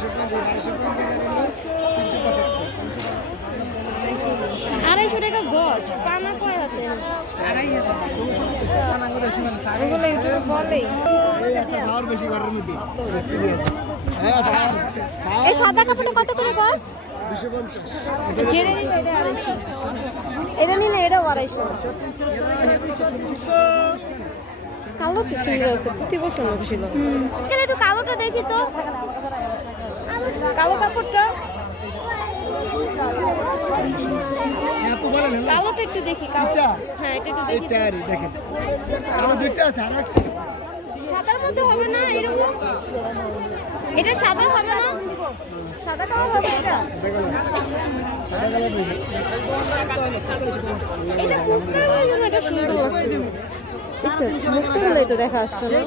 250 টাকা গজ পানা পড়ে আছে। এগুলো ইউটিউবে বলেই এই সাদা কাপড়টা কত করে গজ? 250। জেনে নিন এটা 250, এটা নিন এটা 250। কালো কি সুন্দর আছে, প্রতি বছর ছিল। চলে একটু কালোটা দেখি তো, কালো কাপড়টা কালোটা একটু দেখি। হ্যাঁ এটা একটু দেখি। দেখেন কালো দুইটা আছে আর একটা সাদার মধ্যে হবে না এরকম? এটা সাদা হবে না? সাদা কালার হবে এটা? দেখেন সাদা কালার নেই এটা মুক্ত হয়ে এটা সুন্দর লাগছে। দেখছেন মুক্ত হলেই তো দেখা আসছে না।